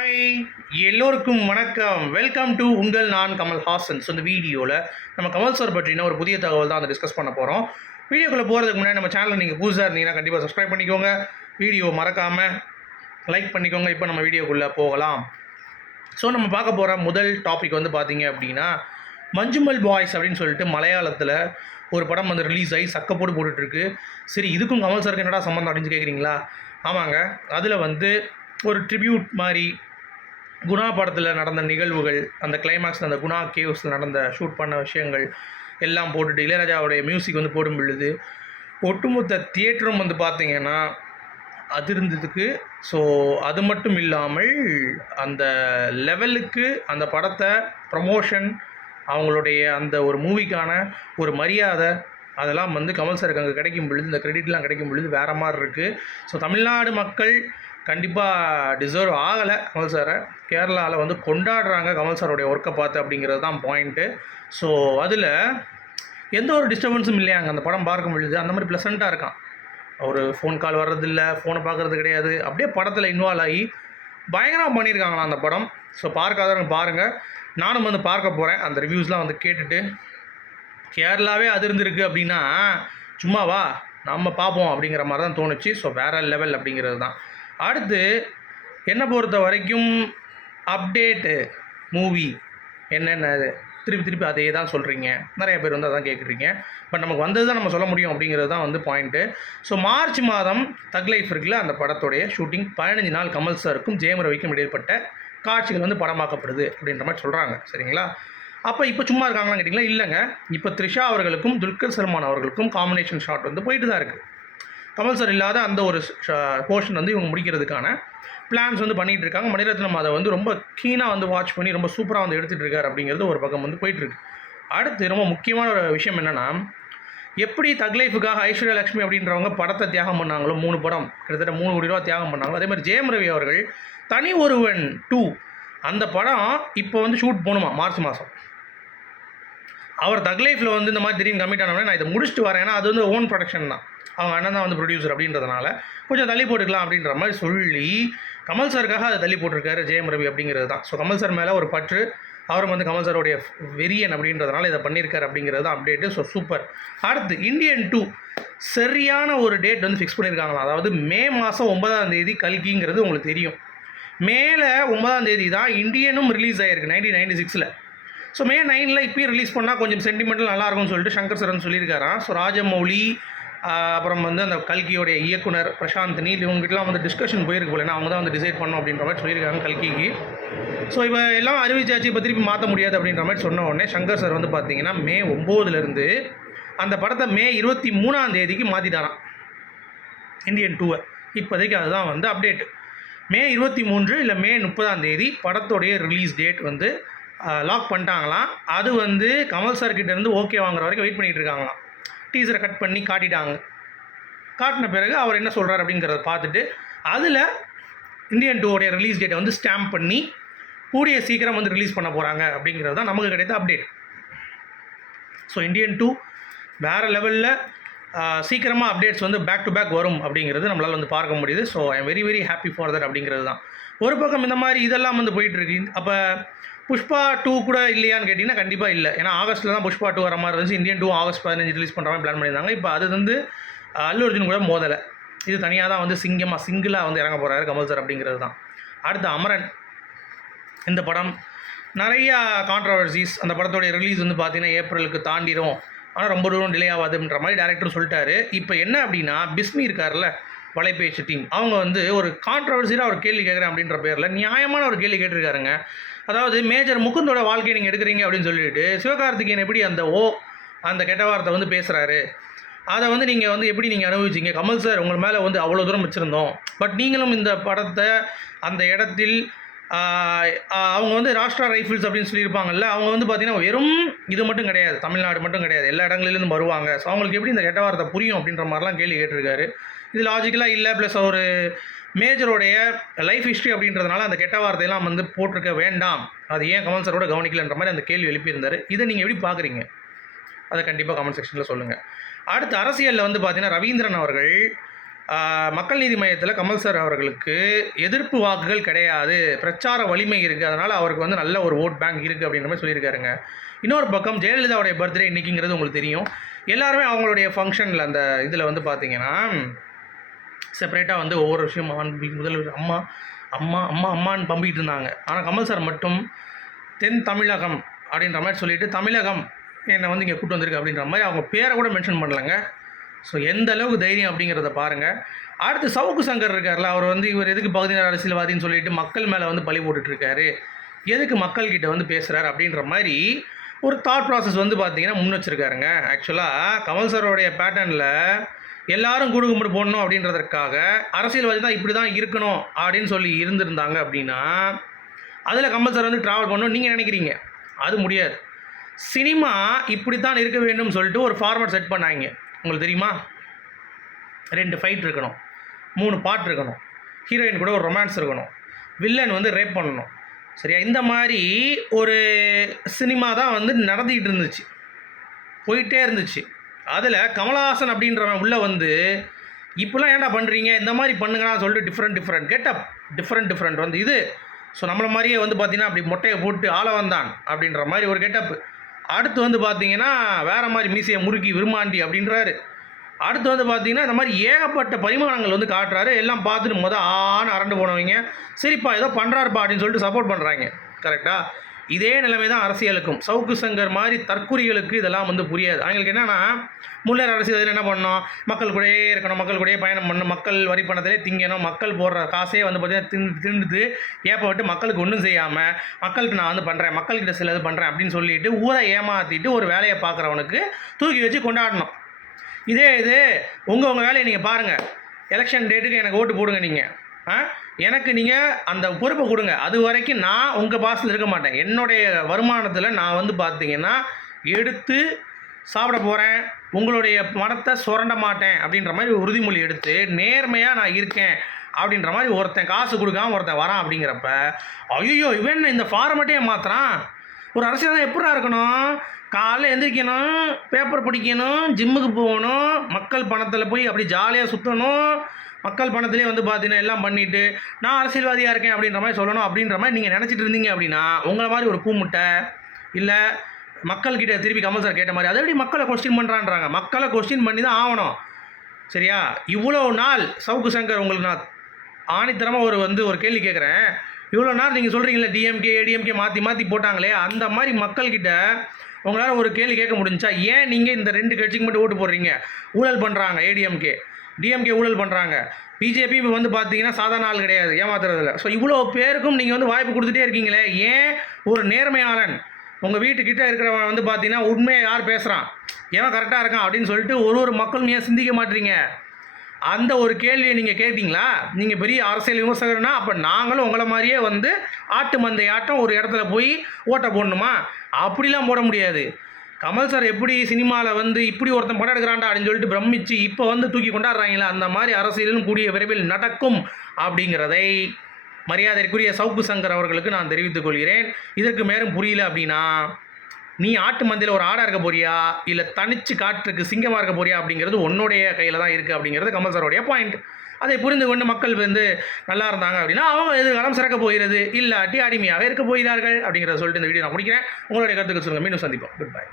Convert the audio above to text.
Hi எல்லோருக்கும் வணக்கம். Welcome to உங்கள் நான் கமல் ஹாசன் ஸோ இந்த வீடியோவில் நம்ம கமல் சார் பற்றின ஒரு புதிய தகவல் தான் அதை டிஸ்கஸ் பண்ண போகிறோம் வீடியோக்குள்ளே போகிறதுக்கு முன்னாடி நம்ம சேனலில் நீங்கள் புதுசாக இருந்தீங்கன்னா கண்டிப்பாக சப்ஸ்கிரைப் பண்ணிக்கோங்க. வீடியோ மறக்காமல் லைக் பண்ணிக்கோங்க. இப்போ நம்ம வீடியோக்குள்ளே போகலாம். ஸோ நம்ம பார்க்க போகிற முதல் டாபிக் வந்து பார்த்தீங்க அப்படின்னா மஞ்சுமல் பாய்ஸ் அப்படின்னு சொல்லிட்டு மலையாளத்தில் ஒரு படம் வந்து ரிலீஸ் ஆகி சக்கப்போடு போட்டுட்ருக்கு சரி இதுக்கும் கமல் சாருக்கு என்னடா சம்மந்தம் அப்படின்னு கேட்குறீங்களா ஆமாங்க. அதில் வந்து ஒரு ட்ரிபியூட் மாதிரி குணா படத்தில் நடந்த நிகழ்வுகள் அந்த கிளைமேக்ஸில் அந்த குணா கேவ்ஸில் நடந்த ஷூட் பண்ண விஷயங்கள் எல்லாம் போட்டுட்டு இளையராஜாவுடைய மியூசிக் வந்து போடும் பொழுது ஒட்டுமொத்த தியேட்டரும் வந்து பார்த்தீங்கன்னா அதிர்ந்ததுக்கு ஸோ அது மட்டும் இல்லாமல் அந்த லெவலுக்கு அந்த படத்தை ப்ரமோஷன் அவங்களுடைய அந்த ஒரு மூவிக்கான ஒரு மரியாதை அதெல்லாம் வந்து கமல் சாருக்கு அங்கே கிடைக்கும் பொழுது இந்த கிரெடிட்லாம் கிடைக்கும் பொழுது வேறு மாதிரி இருக்குது ஸோ தமிழ்நாடு மக்கள் கண்டிப்பாக டிசர்வ் ஆகலை கமல் சாரை கேரளாவில் வந்து கொண்டாடுறாங்க கமல் சாரோடைய ஒர்க்கை பார்த்து அப்படிங்கிறது தான் பாயிண்ட்டு ஸோ அதில் எந்த ஒரு டிஸ்டர்பன்ஸும் இல்லையாங்க அந்த படம் பார்க்க முடியுது. அந்த மாதிரி ப்ளசண்ட்டாக இருக்கான். ஒரு ஃபோன் கால் வர்றதில்ல ஃபோனை பார்க்குறது கிடையாது. அப்படியே படத்தில் இன்வால்வ் ஆகி பயங்கரமாக பண்ணியிருக்காங்களா அந்த படம். ஸோ பார்க்காதவங்க பாருங்கள் நானும் வந்து பார்க்க போகிறேன் அந்த ரிவ்யூஸ்லாம் வந்து கேட்டுட்டு கேரளாவே அதிர்ந்துருக்கு அப்படின்னா சும்மாவா? நம்ம பார்ப்போம். அப்படிங்கிற மாதிரி தான் தோணுச்சு. ஸோ வேறு லெவல் அப்படிங்கிறது தான். அடுத்து என்னை பொறுத்த வரைக்கும் அப்டேட்டு மூவி என்னென்ன திருப்பி திருப்பி அதே தான் சொல்கிறீங்க நிறைய பேர் வந்து அதான் கேட்குறீங்க பட் நமக்கு வந்தது தான் நம்ம சொல்ல முடியும் அப்படிங்கிறது தான் வந்து பாயிண்ட்டு ஸோ மார்ச் மாதம் தக் லைஃப் இருக்குல்ல அந்த படத்துடைய ஷூட்டிங் பதினஞ்சு நாள் கமல் சாருக்கும் ஜெயம் ரவிக்கும் இடைப்பட்ட காட்சிகள் வந்து படமாக்கப்படுது அப்படின்ற மாதிரி சொல்கிறாங்க சரிங்களா? அப்போ இப்போ சும்மா இருக்காங்களான்னு கேட்டிங்களா? இல்லைங்க. இப்போ த்ரிஷா அவர்களுக்கும் துல்கர் சல்மான் அவர்களுக்கும் காம்பினேஷன் ஷாட் வந்து போயிட்டு தான் இருக்குது கம்பல்சரி இல்லாத அந்த ஒரு போர்ஷன் வந்து இவங்க முடிக்கிறதுக்கான பிளான்ஸ் வந்து பண்ணிகிட்டு இருக்காங்க. மணிரத்னம் அதை வந்து ரொம்ப கீனாக வந்து வாட்ச் பண்ணி ரொம்ப சூப்பராக வந்து எடுத்துகிட்டு இருக்காரு அப்படிங்கிறது ஒரு பக்கம் வந்து போயிட்டுருக்கு அடுத்து ரொம்ப முக்கியமான ஒரு விஷயம் என்னென்னா எப்படி தக்லைஃபுக்காக ஐஸ்வர்யா லக்ஷ்மி அப்படின்றவங்க படத்தை தியாகம் பண்ணாங்களோ மூணு படம் கிட்டத்தட்ட மூணு கோடி ரூபா தியாகம் பண்ணாங்களோ அதே மாதிரி ஜெயம் ரவி அவர்கள் தனி ஒருவன் டூ அந்த படம் இப்போ வந்து ஷூட் போகணுமா மார்ச் மாதம் அவர் தக்லைஃபில் வந்து இந்த மாதிரி திடீர்னு கமிட் ஆனவொடனே நான் இதை முடிச்சுட்டு வரேன் ஏன்னா அது வந்து ஓன் ப்ரொடக்ஷன் தான். அவங்க அண்ணன் தான் வந்து ப்ரொடியூசர் அப்படின்றதுனால கொஞ்சம் தள்ளி போட்டுக்கலாம் அப்படின்ற மாதிரி சொல்லி கமல் சாருக்காக அதை தள்ளி போட்டிருக்காரு ஜெயம் ரவி அப்படிங்கிறது தான். ஸோ கமல் சார் மேலே ஒரு பற்று. அவரும் வந்து கமல் சாரோடைய வெறியன் அப்படின்றதுனால இதை பண்ணியிருக்காரு அப்படிங்கிறது தான் அப்டேட்டு ஸோ சூப்பர் அடுத்து இந்தியன் டூ சரியான ஒரு டேட் வந்து ஃபிக்ஸ் பண்ணியிருக்காங்களா அதாவது மே மாதம் ஒன்பதாம் தேதி கல்கிங்கிறது உங்களுக்கு தெரியும். மேலே ஒன்பதாம் தேதி தான் இந்தியனும் ரிலீஸ் ஆகிருக்கு நைன்டீன் நைன்டி சிக்ஸில் ஸோ மே நைனில் இப்போயும் ரிலீஸ் பண்ணால் கொஞ்சம் சென்டிமெண்டல் நல்லாயிருக்கும்னு சொல்லிட்டு சங்கர் சரன் சொல்லியிருக்காராம். ஸோ ராஜமௌலி அப்புறம் வந்து அந்த கல்கியோடைய இயக்குனர் பிரசாந்த் நீல் இவங்ககிட்டலாம் வந்து டிஸ்கஷன் போயிருக்கு போல. ஏன்னா அவங்க தான் வந்து டிசைட் பண்ணோம் அப்படின்ற மாதிரி சொல்லியிருக்காங்க கல்கிக்கு. ஸோ இப்போ எல்லாம் அறிவிச்சாச்சு இப்போ திருப்பி மாற்ற முடியாது அப்படின்ற மாதிரி சொன்ன உடனே சங்கர் சார் வந்து பார்த்தீங்கன்னா மே ஒம்போதுலேருந்து அந்த படத்தை மே இருபத்தி மூணாம் தேதிக்கு மாற்றிட்டாரான் இந்தியன் டூவை இப்போதைக்கு அதுதான் வந்து அப்டேட் மே இருபத்தி மூன்று இல்லை மே முப்பதாம் தேதி படத்தோடைய ரிலீஸ் டேட் வந்து லாக் பண்ணிட்டாங்களாம். அது வந்து கமல் சார் கிட்டேருந்து ஓகே வாங்குற வரைக்கும் வெயிட் பண்ணிகிட்டு இருக்காங்களாம். டீசரை கட் பண்ணி காட்டிட்டாங்க. காட்டின பிறகு அவர் என்ன சொல்கிறார் அப்படிங்கிறத பார்த்துட்டு அதில் இந்தியன் டூவோடைய ரிலீஸ் டேட்டை வந்து ஸ்டாம்ப் பண்ணி கூடிய சீக்கிரம் வந்து ரிலீஸ் பண்ண போகிறாங்க அப்படிங்கிறது தான் நமக்கு கிடைத்த அப்டேட் ஸோ இந்தியன் டூ வேறு லெவலில் சீக்கிரமாக அப்டேட்ஸ் வந்து பேக் டு பேக் வரும் அப்படிங்கிறது நம்மளால் வந்து பார்க்க முடியுது. So I am very very happy for that அப்படிங்கிறது தான். ஒரு பக்கம் இந்த மாதிரி இதெல்லாம் வந்து போயிட்டுருக்கு அப்போ புஷ்பா டூ கூட இல்லையான்னு கேட்டிங்கன்னா கண்டிப்பாக இல்லை. ஏன்னா ஆகஸ்ட்டில் தான் புஷ்பா டூ வர மாதிரி இருந்துச்சு. இந்தியன் டூ ஆகஸ்ட் பதினஞ்சு ரிலீஸ் பண்ணுற மாதிரி பிளான் பண்ணியிருந்தாங்க. இப்போ அது வந்து அல்லு அர்ஜுன் கூட மோதலை. இது தனியாக தான் வந்து சிங்கமாக சிங்கிளாக வந்து இறங்க போகிறாரு கமல் சார் அப்படிங்கிறது தான். அடுத்து அமரன். இந்த படம் நிறையா கான்ட்ரவர்சிஸ் அந்த படத்தோடைய ரிலீஸ் வந்து பார்த்தீங்கன்னா ஏப்ரலுக்கு தாண்டிடும் ஆனால் ரொம்ப தூரம் டிலே ஆகாதுன்ற மாதிரி டேரக்டர் சொல்லிட்டாரு. இப்போ என்ன அப்படின்னா பிஸ்மி இருக்கார்ல வலைபேச்சு டீம் அவங்க வந்து ஒரு கான்ட்ரவர்சியாக ஒரு கேள்வி கேட்குறேன் அப்படின்ற பேரில் நியாயமான ஒரு கேள்வி கேட்டிருக்காருங்க. அதாவது மேஜர் முகுந்தோட வாழ்க்கையை நீங்கள் எடுக்கிறீங்க அப்படின்னு சொல்லிட்டு சிவகார்த்திகேயன் எப்படி அந்த ஓ அந்த கெட்ட வார்த்தை வந்து பேசுகிறாரு அதை வந்து நீங்கள் வந்து எப்படி நீங்கள் அனுபவிச்சிங்க? கமல் சார் உங்கள் மேலே வந்து அவ்வளோ தூரம் வச்சுருந்தோம். பட் நீங்களும் இந்த படத்தை அந்த இடத்தில் அவங்க வந்து ராஷ்டிரா ரைஃபிள்ஸ் அப்படின்னு சொல்லியிருப்பாங்கல்ல அவங்க வந்து பார்த்தீங்கன்னா வெறும் இது மட்டும் கிடையாது தமிழ்நாடு மட்டும் கிடையாது எல்லா இடங்களிலேருந்து வருவாங்க. ஸோ அவங்களுக்கு எப்படி இந்த கெட்ட வார்த்தை புரியும் அப்படின்ற மாதிரிலாம் கேள்வி கேட்டிருக்காரு. இது லாஜிக்கலாக இல்லை ப்ளஸ் ஒரு மேஜருடைய லைஃப் ஹிஸ்ட்ரி அப்படின்றதுனால அந்த கெட்ட வார்த்தையெல்லாம் வந்து போட்டிருக்க வேண்டாம். அது ஏன் கமல் சாரோட கவனிக்கலன்ற மாதிரி அந்த கேள்வி எழுப்பியிருந்தார். இதை நீங்கள் எப்படி பார்க்குறீங்க அதை கண்டிப்பாக கமெண்ட் செக்ஷனில் சொல்லுங்கள் அடுத்து அரசியலில் வந்து பார்த்தீங்கன்னா ரவீந்திரன் அவர்கள் மக்கள் நீதி மையத்தில் கமல் சார் அவர்களுக்கு எதிர்ப்பு வாக்குகள் கிடையாது பிரச்சார வலிமை இருக்குது அதனால் அவருக்கு வந்து நல்ல ஒரு ஓட் பேங்க் இருக்குது அப்படின்ற மாதிரி சொல்லியிருக்காருங்க. இன்னொரு பக்கம் ஜெயலலிதாவுடைய பர்த்டே இன்னைக்குங்கிறது உங்களுக்கு தெரியும். எல்லாருமே அவங்களுடைய ஃபங்க்ஷனில் அந்த இதில் வந்து பார்த்தீங்கன்னா செப்பரேட்டாக வந்து ஒவ்வொரு விஷயம் ஆண்பி முதல்வர் அம்மா அம்மா அம்மா அம்மான்னு பம்பிக்கிட்டு இருந்தாங்க. ஆனால் கமல் சார் மட்டும் தென் தமிழகம் அப்படின்ற மாதிரி சொல்லிட்டு தமிழகம் என்னை வந்து இங்கே கூட்டு வந்திருக்கு அப்படின்ற மாதிரி அவங்க பேரை கூட மென்ஷன் பண்ணலங்க. ஸோ எந்த அளவுக்கு தைரியம் அப்படிங்கிறத பாருங்கள் அடுத்து சவுக்கு சங்கர் இருக்கார்ல அவர் வந்து இவர் எதுக்கு பகுதியினர் அரசியல்வாதின்னு சொல்லிட்டு மக்கள் மேலே வந்து பழி போட்டுட்ருக்காரு. எதுக்கு மக்கள்கிட்ட வந்து பேசுகிறார் அப்படின்ற மாதிரி ஒரு தாட் ப்ராசஸ் வந்து பார்த்தீங்கன்னா முன் வச்சுருக்காருங்க. ஆக்சுவலாக கமல் சாரோடைய பேட்டர்னில் எல்லாரும் குடு கும்பிடு போடணும் அப்படின்றதற்காக அரசியல்வாதி தான் இப்படி தான் இருக்கணும் அப்படின்னு சொல்லி இருந்திருந்தாங்க அப்படின்னா அதில் கமல் சார் வந்து ட்ராவல் பண்ணணும் நீங்கள் நினைக்கிறீங்க? அது முடியாது. சினிமா இப்படி தான் இருக்க வேண்டும் சொல்லிட்டு ஒரு ஃபார்மட் செட் பண்ணாங்க. உங்களுக்கு தெரியுமா? ரெண்டு ஃபைட் இருக்கணும். மூணு பாட்டு இருக்கணும். ஹீரோயின் கூட ஒரு ரொமான்ஸ் இருக்கணும். வில்லன் வந்து ரேப் பண்ணணும். சரியா? இந்த மாதிரி ஒரு சினிமா தான் வந்து நடந்துக்கிட்டு இருந்துச்சு. போயிட்டே இருந்துச்சு. அதில் கமலஹாசன் அப்படின்றவன் உள்ளே வந்து இப்போலாம் ஏன்டா பண்ணுறீங்க இந்த மாதிரி பண்ணுங்கன்னு சொல்லிட்டு different different getup different different வந்து இது. ஸோ நம்மளை மாதிரியே வந்து பார்த்திங்கன்னா அப்படி மொட்டையை போட்டு ஆள வந்தான் அப்படின்ற மாதிரி ஒரு கெட்டப்பு அடுத்து வந்து பார்த்தீங்கன்னா வேறு மாதிரி மீசையை முறுக்கி விரும்மாண்டி அப்படின்றாரு. அடுத்து வந்து பார்த்தீங்கன்னா இந்த மாதிரி ஏகப்பட்ட பரிமாணங்கள் வந்து காட்டுறாரு. எல்லாம் பார்த்துட்டு மொதல் ஆன்னு அரண்டு போனவங்க. சரிப்பா ஏதோ பண்ணுறாருப்பா அப்படின்னு சொல்லிட்டு சப்போர்ட் பண்ணுறாங்க கரெக்டாக இதே நிலைமை தான் அரசியலுக்கும். சவுக்கு சங்கர் மாதிரி தற்குறிகளுக்கு இதெல்லாம் வந்து புரியாது. அவங்களுக்கு என்னென்னா முன்னர் அரசியல் என்ன பண்ணணும்? மக்கள் கூடயே இருக்கணும் மக்கள் கூடயே பயணம் பண்ணணும் மக்கள் வரி பணத்திலே திங்கணும் மக்கள் போடுற காசே வந்து பார்த்தீங்கன்னா தின் தின்னுது ஏப்ப விட்டு மக்களுக்கு ஒன்றும் செய்யாமல் மக்களுக்கு நான் வந்து பண்ணுறேன் மக்கள்கிட்ட சில இது பண்ணுறேன் அப்படின்னு சொல்லிட்டு ஊரை ஏமாற்றிட்டு ஒரு வேலையை பார்க்குறவனுக்கு தூக்கி வச்சு கொண்டாடணும். இதே இது உங்கள் உங்கள் வேலையை நீங்கள் பாருங்கள் எலெக்ஷன் டேட்டுக்கு எனக்கு ஓட்டு போடுங்க நீங்கள் எனக்கு நீங்கள் அந்த பொறுப்பை கொடுங்க. அது வரைக்கும் நான் உங்கள் பாசத்தில் இருக்க மாட்டேன். என்னுடைய வருமானத்தில் நான் வந்து பார்த்தீங்கன்னா எடுத்து சாப்பிட போகிறேன் உங்களுடைய பணத்தை சுரண்ட மாட்டேன் அப்படின்ற மாதிரி உறுதிமொழி எடுத்து நேர்மையாக நான் இருக்கேன் அப்படின்ற மாதிரி ஒருத்தன் காசு கொடுக்காம ஒருத்தன் வரான் அப்படிங்கிறப்ப ஐயோ இவன் இந்த ஃபார்மேட்டே மாத்திரான் ஒரு அரசியல் தான் எப்படிடா இருக்கணும்? காலைல எந்திரிக்கணும் பேப்பர் படிக்கணும் ஜிம்முக்கு போகணும் மக்கள் பணத்தில் போய் அப்படி ஜாலியாக சுற்றணும் மக்கள் பணத்திலே வந்து பார்த்தீங்கன்னா எல்லாம் பண்ணிவிட்டு நான் அரசியல்வாதியாக இருக்கேன் அப்படின்ற மாதிரி சொல்லணும் அப்படின்ற மாதிரி நீங்கள் நினச்சிட்டு இருந்தீங்க அப்படின்னா உங்களை மாதிரி ஒரு பூமுட்டை இல்லை மக்கள்கிட்ட திருப்பி கமல் சார் கேட்ட மாதிரி அதை எப்படி மக்களை கொஸ்டின் பண்ணுறான்றாங்க மக்களை கொஸ்டின் பண்ணி தான் ஆகணும். சரியா? இவ்வளோ நாள் சவுக்கு சங்கர் உங்களுக்கு நான் ஆணித்தரமாக ஒரு வந்து ஒரு கேள்வி கேட்குறேன் இவ்வளோ நாள் நீங்கள் சொல்கிறீங்களே டிஎம்கே ஏடிஎம்கே மாற்றி மாற்றி போட்டாங்களே அந்த மாதிரி மக்கள்கிட்ட உங்களால் ஒரு கேள்வி கேட்க முடிஞ்சா ஏன் நீங்கள் இந்த ரெண்டு கட்சிக்கு மட்டும் ஓட்டு போடுறீங்க? ஊழல் பண்ணுறாங்க ஏடிஎம்கே டிஎம்கே ஊழல் பண்ணுறாங்க பிஜேபி இப்போ வந்து பார்த்தீங்கன்னா சாதாரண ஆள் கிடையாது. ஏமாத்துறதில்ல. ஸோ இவ்வளோ பேருக்கும் நீங்கள் வந்து வாய்ப்பு கொடுத்துட்டே இருக்கீங்களே ஏன் ஒரு நேர்மையாளன்? உங்கள் வீட்டுக்கிட்ட இருக்கிறவன் வந்து பார்த்தீங்கன்னா உண்மையை யார் பேசுகிறான் ஏன் கரெக்டாக இருக்கான் அப்படின்னு சொல்லிட்டு ஒரு ஒரு மக்களும் ஏன் சிந்திக்க மாட்டீங்க? அந்த ஒரு கேள்வியை நீங்கள் கேட்டீங்களா? நீங்கள் பெரிய அரசியல் விமர்சகர்னா அப்போ நாங்களும் உங்களை மாதிரியே வந்து ஆட்டு மந்தை ஆட்டம் ஒரு இடத்துல போய் ஓட்டை போடணுமா? அப்படிலாம் போட முடியாது. கமல் சார் எப்படி சினிமாவில் வந்து இப்படி ஒருத்தன் படம் எடுக்கிறான்டா அப்படின்னு சொல்லிட்டு பிரமிச்சு இப்போ வந்து தூக்கி கொண்டாடுறாங்களா அந்த மாதிரி அரசியலும் கூடிய விரைவில் நடக்கும் அப்படிங்கிறதை மரியாதைக்குரிய சவுக்கு சங்கர் அவர்களுக்கு நான் தெரிவித்துக் கொள்கிறேன். இதற்கு மேலும் புரியல அப்படின்னா நீ ஆட்டு மந்தையில் ஒரு ஆடாக இருக்க போறியா? இல்லை தனிச்சு காற்றுக்கு சிங்கமாக இருக்க போறியா? அப்படிங்கிறது உன்னுடைய கையில் தான் இருக்குது அப்படிங்கிறது கமல் சாரோடைய பாயிண்ட் அதை புரிந்து கொண்டு மக்கள் வந்து நல்லா இருந்தாங்க அப்படின்னா அவங்க எதிர்காலம் சிறக்க போகிறது. இல்லாட்டி அடிமையாக இருக்க போகிறார்கள் அப்படிங்கிறத சொல்லிட்டு இந்த வீடியோ நான் முடிக்கிறேன். உங்களுடைய கருத்துக்கள் சொல்லுங்கள் மீண்டும் சந்திப்போம். Good bye